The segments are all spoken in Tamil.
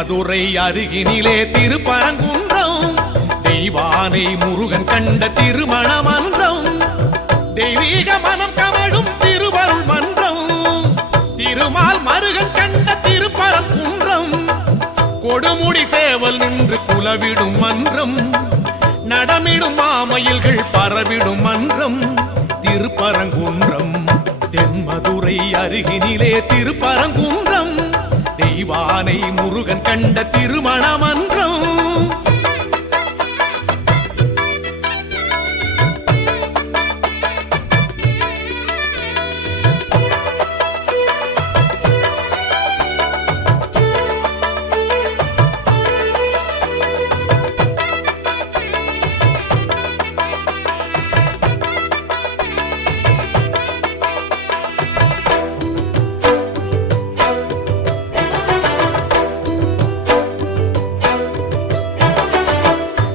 மதுரை அருகினிலே திருப்பரங்குன்றம் தெய்வானை முருகன் கண்ட திருமண மன்றம் தெய்வீக மனம் கமழும் திருவருள் மன்றம் திருமால் மருகன் கண்ட திருப்பரங்குன்றம் கொடுமுடி சேவல் நின்று குலவிடும் மன்றம் நடமிடும் மாமயில்கள் பரவிடும் மன்றம் திருப்பரங்குன்றம் தென்மதுரை அருகினிலே திருப்பரங்குன்றம் தெய்வானை முருகன் கண்ட திருமண மன்றம்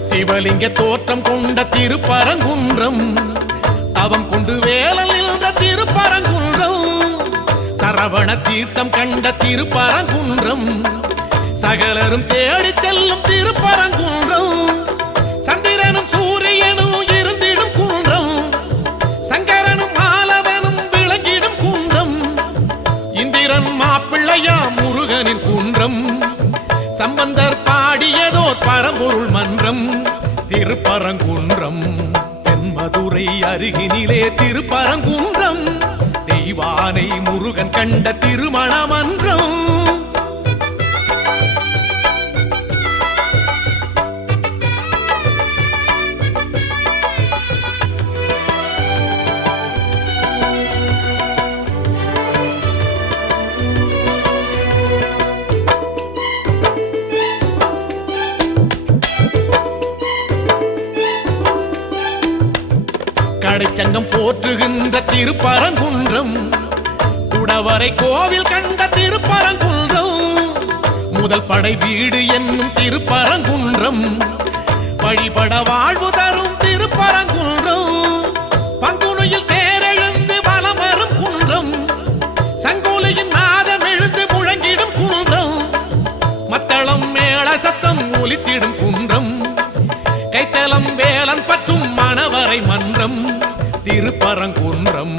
சிவலிங்க தோற்றம் கொண்ட திருப்பரங்குன்றம் தவம் கொண்டு வேலல் நின்ற திருப்பரங்குன்றம் சரவண தீர்த்தம் கண்ட திருப்பரங்குன்றம் சகலரும் தேடி செல்லும் திருப்பரங்குன்றம் சந்திரனும் சூரியனும் இருந்திடும் குன்றம் சங்கரனும் மாலவனும் விளங்கிடும் குன்றம் இந்திரன் மாப்பிள்ளையா முருகனின் குன்றம் சம்பந்தர் பாடியதோர் பரம்பொருள் மன்றம் திருப்பரங்குன்றம் தென்மதுரை அருகினிலே திருப்பரங்குன்றம் தெய்வானை முருகன் கண்ட திருமண மன்றம் கடைச்சங்கம் போற்றுகின்ற திருப்பரங்குன்றம் குடவரை கோவில் கண்ட திருப்பரங்குன்றம் முதல் படை வீடு என்னும் திருப்பரங்குன்றம் வழிபட வாழ்வு தரும் திருப்பரங்குன்றம் பங்குனியில் தேரெழுந்து வலம் வரும் குன்றம் சங்கோலியின் நாதம் எழுந்து முழங்கிடும் குன்றம் மத்தளம் மேள சத்தம் ஒலித்திடும் குன்றம் கைத்தலம் வேலன் பற்றும் மணவரை மன்றம் திருப்பரங்குன்றம்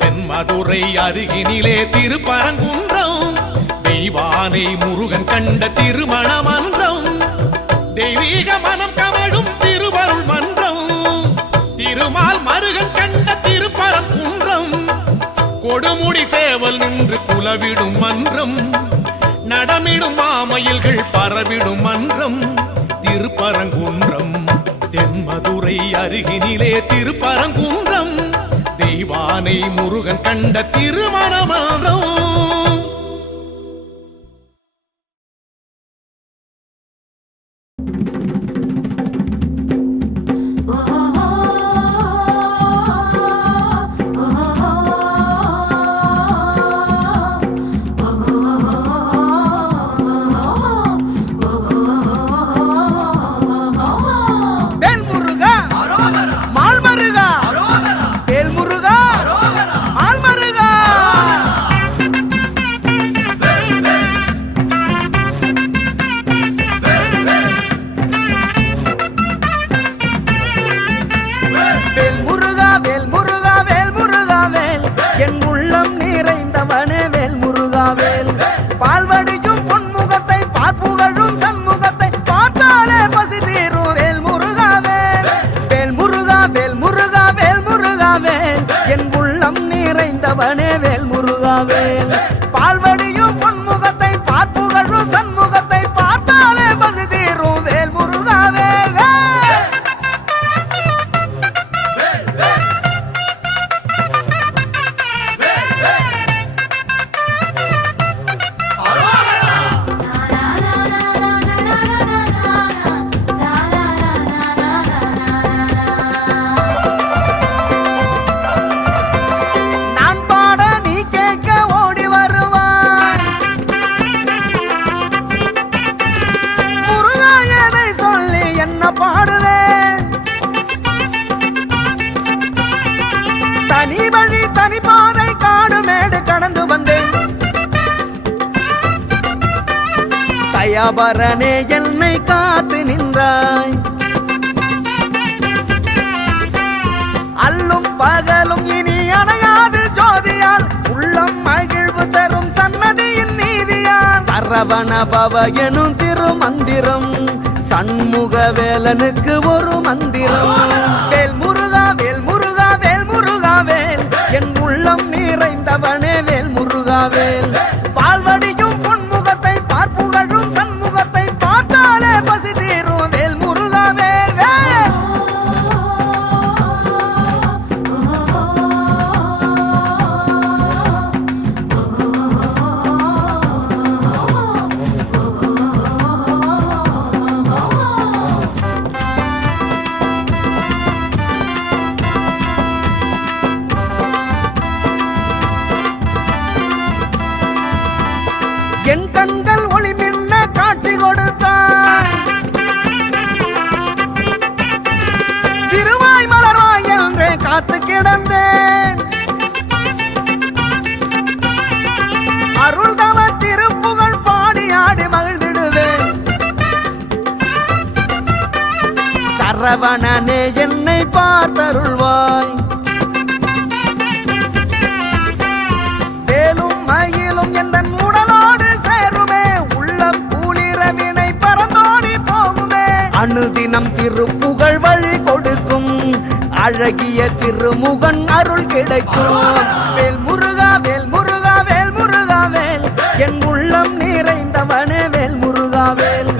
தென்மதுரை அருகினிலே திருப்பரங்குன்றம் தெய்வானை முருகன் கண்ட திருமண மன்றம் தெய்வீக மனம் கமழும் திருவருள் மன்றம் திருமால் மருகன் கண்ட திருப்பரங்குன்றம் கொடுமுடி சேவல் நின்று குலவிடும் மன்றம் நடமிடும் மாமயில்கள் பரவிடும் மன்றம் திருப்பரங்குன்றம் தென்மதுரை அருகினிலே திருப்பரங்குன்றம் தெய்வானை முருகன் கண்ட திருமண மன்றம் பால்வடியும் பொன்முகத்தை பார்ப்புகழும் சண்முகத்தை பார்த்தாலே பசி தீரும் வேல் முருகாவே நான் பாட நீ கேட்க ஓடி வருவான் அபரணே என்னை காத்து நின்றாய். அல்லும் பகலும் இனி அணையாது ஜோதியால் உள்ளம் மகிழ்வு தரும் சன்னதியின் நீதியால் சரவண பவ எனும் திருமந்திரம் சண்முக வேலனுக்கு ஒரு மந்திரம். வேல் முருகா வேல் முருகா வேல் முருகா வேல் என் உள்ளம் நிறைந்தவனே வேல் முருகா வேல். பால்வடியும் பொன்முகத்தை பார்ப்புகழும் சண்முகத்தை பார்த்தாலே பசி தீரும் வேல் முருகா வேல் வேல். என் கண்கள் ஒளி மின்ன காட்சி கொடுத்தாய். திருவாய் மலர்வாய் என்றே காத்து கிடந்தேன். அருள் தவ திருப்புகழ் பாடி ஆடி மகிழ்ந்திடுவேன். சரவணனே என்னை பார்த்தருள்வாய். வேலும் மயிலும் எந்த உடலோடு சேருமே உள்ளம் கூலிரவினை பரந்தோடி போகுமே. அனுதினம் திருப்புகழ் வழி கொடுக்கும் அழகிய திருமுகன் அருள் கிடைக்கும். வேல் முருகா வேல் முருகா வேல் முருகா வேல் என் உள்ளம் நிறைந்தவனே வேல் முருகா வேல்.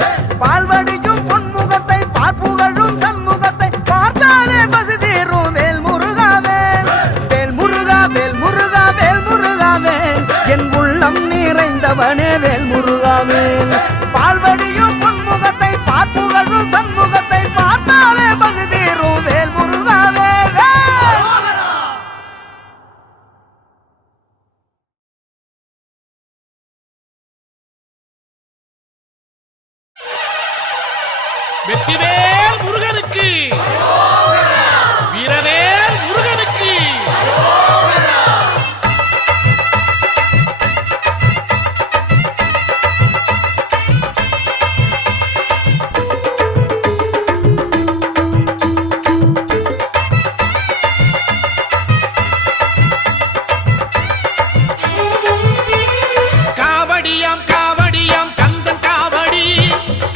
பால்வடியும் பொன்முகத்தை பார்ப்புகழும் சண்முகத்தை பார்த்தாலே பசி தீரும் வேல் முருகா வேல். வேல் முருகா வேல் முருகா வேல் முருகா வேல் என் உள்ளம் நிறைந்தவனே வேல் முருகா வேல். பால்வடியும் பொன்முகத்தை பார்ப்புகழும் சண்முகத்தை பார்த்தாலே பசி தீரும் வேல் முருகா வேல் வேல். வெற்றிவேல் முருகனுக்கு, வீரவேல் முருகனுக்கு. காவடியாம் காவடியாம் கந்தன் காவடி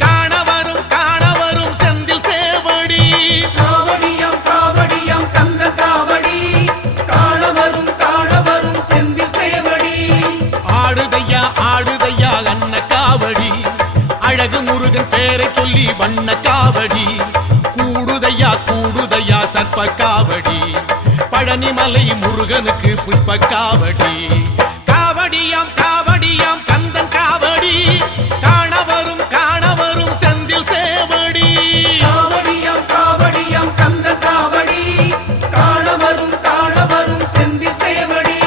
காணவரும் செந்தில் சேவடி. காவடியாம் காவடியாம் கந்த காவடி காணவரும் செந்தில் சேவடி. ஆடுதையா ஆடுதையா அன்ன காவடி அழகு முருகன் பேரை சொல்லி வண்ண காவடி. கூடுதையா கூடுதையா சர்ப்ப காவடி பழனிமலை முருகனுக்கு புஷ்ப காவடி. காவடியாம் காவடியாம் கந்தன் காவடி காணவரும் செந்தில் சேவடி. காவடியாம் காவடியாம் கந்த காவடி காணவரும் செந்தில் சேவடி.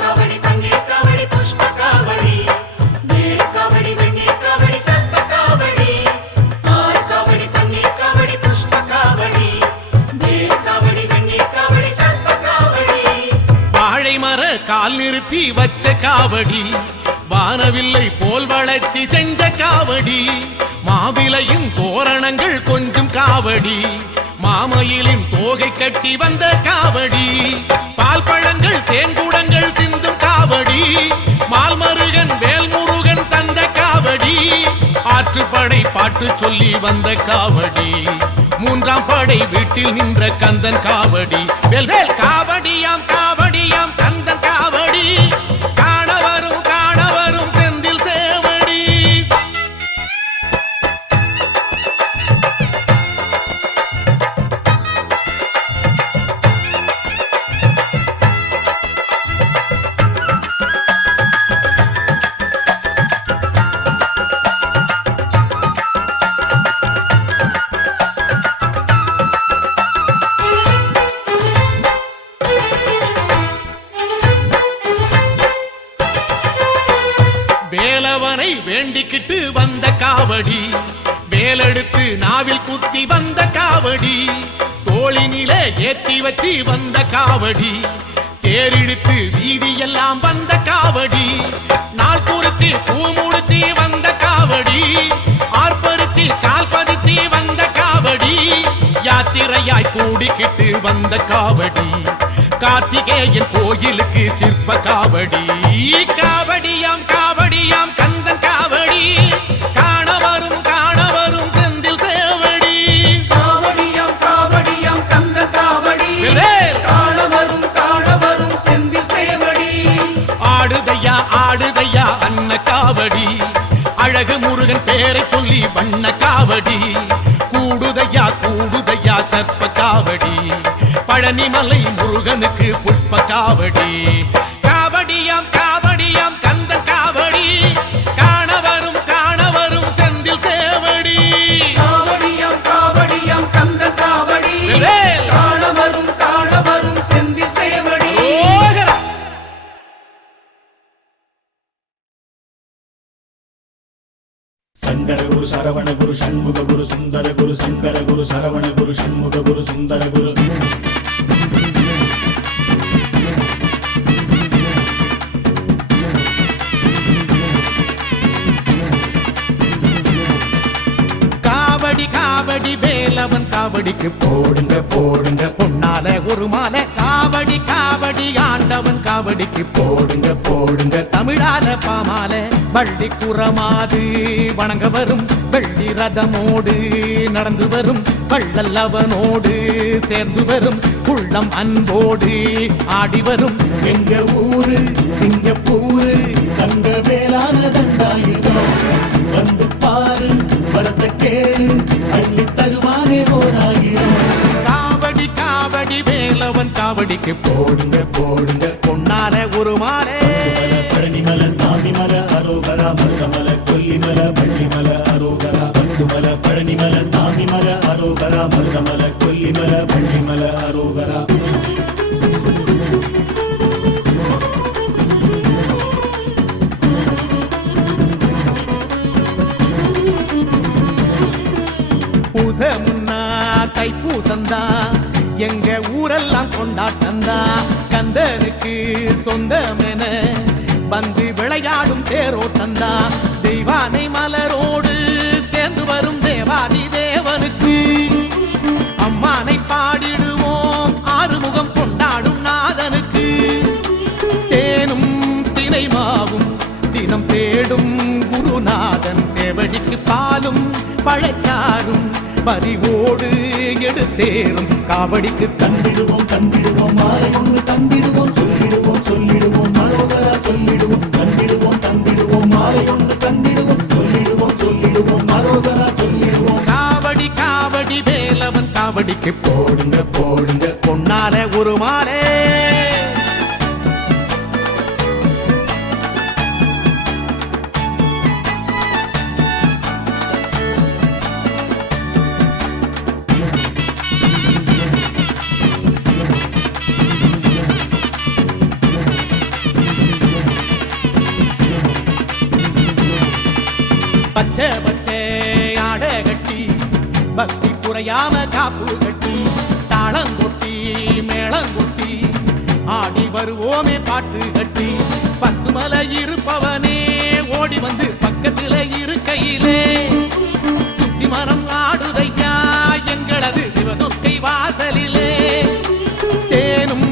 காவடி பன்னீர் காவடி புஷ்ப காவடி வேல் காவடி வெண்ணீர் காவடி சர்ப்ப காவடி. காவடி பன்னீர் காவடி புஷ்ப காவடி வேல் காவடி வெண்ணீர் காவடி சர்ப்ப காவடி. வாழை மர கால் நிறுத்தி வச்ச காவடி வானவில்லை போல் வளர்ச்சி செஞ்ச காவடி. மாவிலையும் தோரணங்கள் கொஞ்சம் காவடி மாமயிலின் தோகை கட்டி வந்த காவடி. பால் பழங்கள் தேன்குடங்கள் சிந்தும் காவடி மால்மருகன் வேல் முருகன் தந்த காவடி. ஆற்றுப்படை பாட்டு சொல்லி வந்த காவடி மூன்றாம் படை வீட்டில் நின்ற கந்தன் காவடி. வேல் வேல் காவடியாம் காவடியாம் கந்தன் காவடி காணவரும் செந்தில் சேவடி. வேலவனை வேண்டிக்கிட்டு வந்த காவடி, வேலெடுத்து நாவில் குத்தி வந்த காவடி, தோளினிலே ஏத்தி வச்சு வந்த காவடி, தேரிழுத்து வீதியெல்லாம் வந்த காவடி, நாள் குறிச்சி பூ முடிச்சி வந்த காவடி, ஆர்ப்பரிச்சி கால் பதிச்சு வந்த காவடி, யாத்திரையாய் கூடிக்கிட்டு வந்த காவடி, கார்த்திகேயன் கோயிலுக்கு சிற்ப காவடி. காவடியாம் காவடியாம் கந்தன் காவடி, காண வரும் செந்தில் சேவடி. காவடியாம் காவடியாம் கந்த காவடி, காண வரும் செந்தில் சேவடி. ஆடுதையா அன்ன காவடி, அழகு முருகன் பேரை சொல்லி வண்ண காவடி, கூடுதையா சர்ப்ப காவடி, பழனிமலை முருகனுக்கு புஷ்ப காவடி. காவடியாம் காவடியாம் கந்தன் காவடி, காண வரும் செந்தில் சேவடி. காவடியாம் காவடியாம் கந்த காவடி, காண வரும் செந்தில் சேவடி. சங்கர குரு சரவண குரு சண்முக குரு சுந்தர குரு சங்கர குரு சரவண குரு சண்முக குரு சுந்தர குரு. காவடி காவடி வேலவன் காவடிக்கு போடுங்க போடுங்க பொன்னால ஒரு மாலை, காவடி காவடி ஆண்டவன் காவடிக்கு போடுங்க போடுங்க தமிழால பாமால, வள்ளி குறமாது வணங்க வரும் வெள்ளி ரதமோடு நடந்து வரும் வள்ளல் அவனோடு சேர்ந்து வரும் உள்ளம் அன்போடு ஆடி வரும் எங்க ஊரு சிங்கப்பூரு தங்க வேளான தண்டாயுதம் வந்து பாரு வரத்த கேளு அள்ளி தருவானே ஓராயிரம். காவடி காவடி வேலவன் காவடிக்கு போடுங்க போடுங்க பொன்னால ஒரு மாலை. பழனிமல சாமிமல அரோகரா மருதமல கொல்லிமல வள்ளிமல அரோகரா பந்துமல பழனிமல சாமிமல அரோகரா மருதமல கொல்லிமல வள்ளிமல அரோகரா. பூசமுன்னா தைப்பூசந்தா, எங்க ஊரெல்லாம் கொண்டாட்டந்தா, கந்தனுக்கு சொந்தமென வந்து விளையாடும் தேரோட்டந்தா, தெய்வானை மலரோடு சேர்ந்து வரும் தேவாதி தேவனுக்கு அம்மானை பாடிடுவோம் ஆறுமுகம் கொண்டாடும் நாதனுக்கு. தேனும் தினை மாவும் தினம் தேடும் குருநாதன் சேவடிக்கு பாலும் பழச்சாரும் பறிவோடு எடுத்தேறும் காவடிக்கு தந்திடுவோம் தந்திடுவோம் மாலை ஒன்று தந்திடுவோம் சொல்லிடுவோம் மரோகரா சொல்லிடுவோம் தந்திடுவோம் மாலை ஒன்று தந்திடுவோம் சொல்லிடுவோம் மரோகரா சொல்லிடுவோம். காவடி காவடி வேலவன் காவடிக்கு போடுங்க போடுங்க பொன்னால ஒரு மாலை. பச்சை பச்சை ஆட கட்டி பக்தி குறையாம காப்பு கட்டி தாளம் கொட்டி மேளம் கொட்டி ஆடி வருவோமே பாட்டு கட்டி, பத்து மலை இருப்பவனே ஓடி வந்து பக்கத்துல இருக்கையிலே சுத்தி மனம் ஆடுதையா எங்களது சிவதுர்க்கை வாசலிலே. தேனும்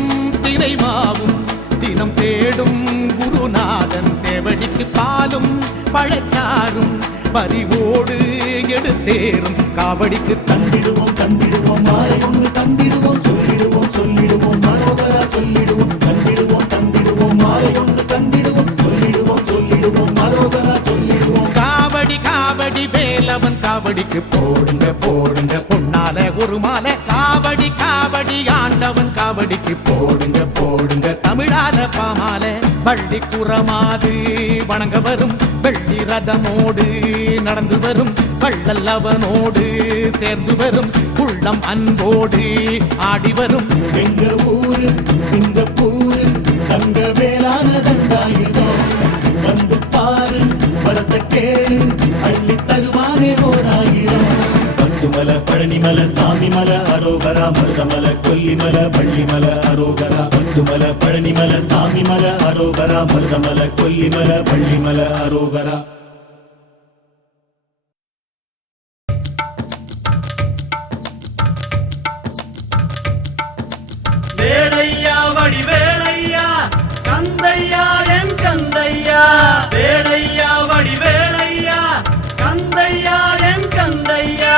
தினை மாவும் தினம் தேடும் குருநாதன் சேவடிக்கு பாலும் பழச்சாரும் பறிவோடு எடுத்தேறும் காவடிக்கு தந்திடுவோம் மாலை ஒன்று தந்திடுவோம் சொல்லிடுவோம் மரோகரா சொல்லிடுவோம் தந்திடுவோம் மாலை ஒன்று தந்திடுவோம் சொல்லிடுவோம் மரோகரா சொல்லிடுவோம். காவடி காவடி வேலவன் காவடிக்கு போடுங்க போடுங்க பொன்னால ஒரு மாலை, காவடி காவடி ஆண்டவன் காவடிக்கு போடுங்க போடுங்க தமிழால பாமால, வள்ளி குறமாது வணங்க வரும் வெள்ளி ரதமோடு நடந்து வரும் வள்ளல் அவனோடு சேர்ந்து வரும் உள்ளம் அன்போடு ஆடி வரும் எங்க ஊரு சிங்கப்பூரு தங்க வேளான தண்டாயுதம் வந்து பாரு வரத்த கேளு அள்ளி தருவானே ஓராயிரம் பட்டுமல பழனிமல சாமிமல அரோகரா மருதமல கொல்லிமல வள்ளிமல அரோகரா பட்டுமல பழனிமல சாமிமல அரோகரா மருதமல கொல்லிமல வள்ளிமல அரோகரா வேலையா வடிவேலையா கந்தையா என் கந்தையா வேலையா வடிவேலையா கந்தையா என் கந்தையா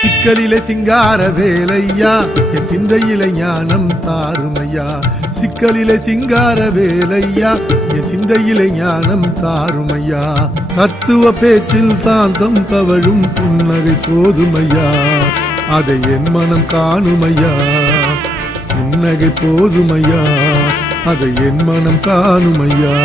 சிக்கலிலே சிங்கார வேலையா என் சிந்தையிலே ஞானம் தாருமையா சிக்கலிலே சிங்கார வேலையா என் சிந்தையிலே ஞானம் தாருமையா தத்துவ பேச்சில் சாந்தம் தவழும் புன்னகை போதுமையா அதை என் மனம் காணுமையா புன்னகை போதுமையா அதை என் மனம் காணுமையா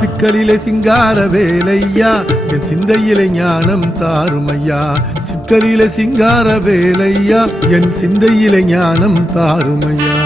சிக்கலிலே சிங்கார வேலையா என் சிந்தையிலே ஞானம் தாருமையா சிக்கலிலே சிங்கார வேலையா என் சிந்தையிலே ஞானம் தாருமையா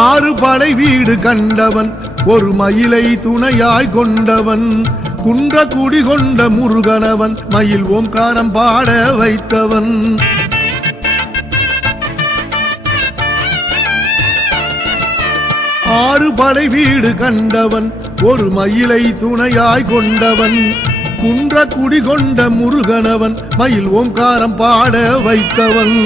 ஆறு படை வீடு கண்டவன் ஒரு மயிலை துணையாய் கொண்டவன் குன்ற குடி கொண்ட முருகனவன் மயில் ஓம்காரம் பாட வைத்தவன் ஆறு படை வீடு கண்டவன் ஒரு மயிலை துணையாய் கொண்டவன் குன்ற குடி கொண்ட முருகனவன் மயில் ஓம்காரம் பாட வைத்தவன்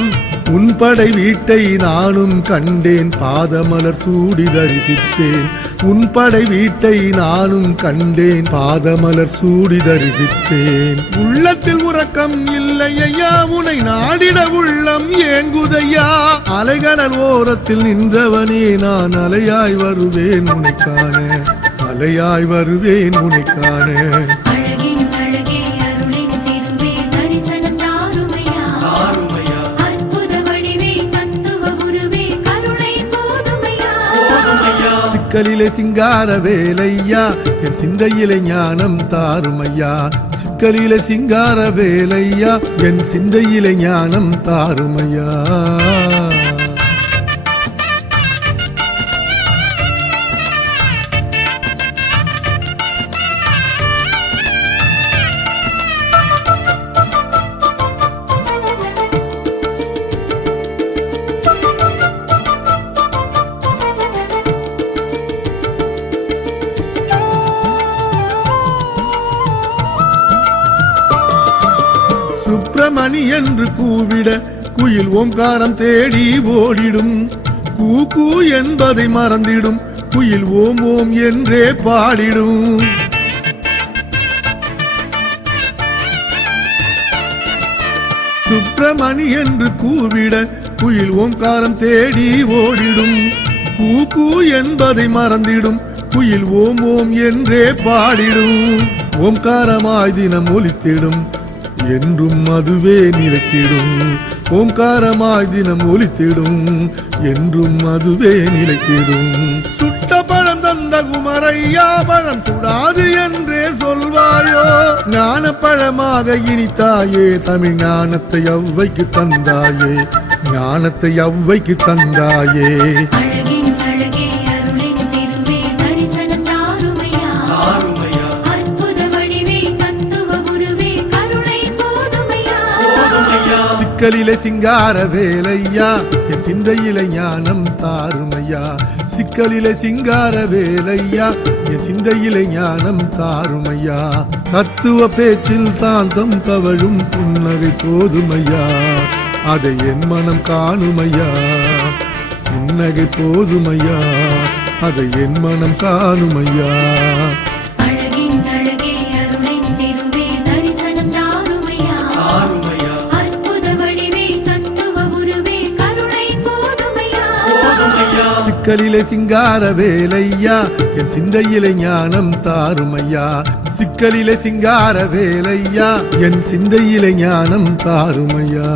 உன் படை வீட்டை நானும் கண்டேன் பாதமலர் சூடி தரிசித்தேன் உன் படை வீட்டை நானும் கண்டேன் பாதமலர் சூடி தரிசித்தேன் உள்ளத்தில் உறக்கம் இல்லையா உனை நாடிட உள்ளம் ஏங்குதையா அலைகடல் ஓரத்தில் நின்றவனே நான் அலையாய் வருவேன் உனைக்கான அலையாய் வருவேன் உனைக்கான சிக்கலிலே சிங்கார வேலையா என் சிந்தையிலே ஞானம் தாருமையா சிக்கலிலே சிங்கார வேலையா என் சிந்தையிலே ஞானம் தாருமையா சுப்பிரமணி என்று கூவிட குயில் ஓம்காரம் தேடி ஓடிடும் கூ கூ என்பதை மறந்திடும் குயில் ஓம் ஓம் என்றே பாடிடும் சுப்பிரமணி என்று கூவிட குயில் ஓம்காரம் தேடி ஓடிடும் கூ கூ என்பதை மறந்திடும் குயில் ஓம் ஓம் என்றே பாடிடும் ஓம்காரமாய் தினம் ஒலித்திடும் என்றும் அதுவே நிலைத்திடும் ஓம்காரமாய் தினம் ஒலித்திடும் என்றும் அதுவே நிலைத்திடும் சுட்ட பழம் தந்த குமரையா பழம் சுடாது என்றே சொல்வாயோ ஞான பழமாக இனித்தாயே தமிழ் ஞானத்தை அவ்வைக்கு தந்தாயே ஞானத்தை அவ்வைக்கு தந்தாயே சிக்கலிலே சிங்கார வேலையா என் சிந்தையிலே ஞானம் தாருமையா சிக்கலிலே சிங்கார வேலையா என் சிந்தையிலே ஞானம் தாருமையா தத்துவ பேச்சில் சாந்தம் தவழும் புன்னகை போதுமையா அதை என் மனம் காணுமையா புன்னகை போதுமையா அதை என் மனம் காணுமையா. அழகின் அழகே அருளின் திருவே தரிசனம் தாருமையா. அற்புத வடிவே தத்துவ உருவே கருணை போதுமையா. சிக்கலிலே சிங்கார வேலையா என் சிந்தையிலே ஞானம் தாருமையா. சிக்கலிலே சிங்கார வேலையா என் சிந்தையிலே ஞானம் தாருமையா.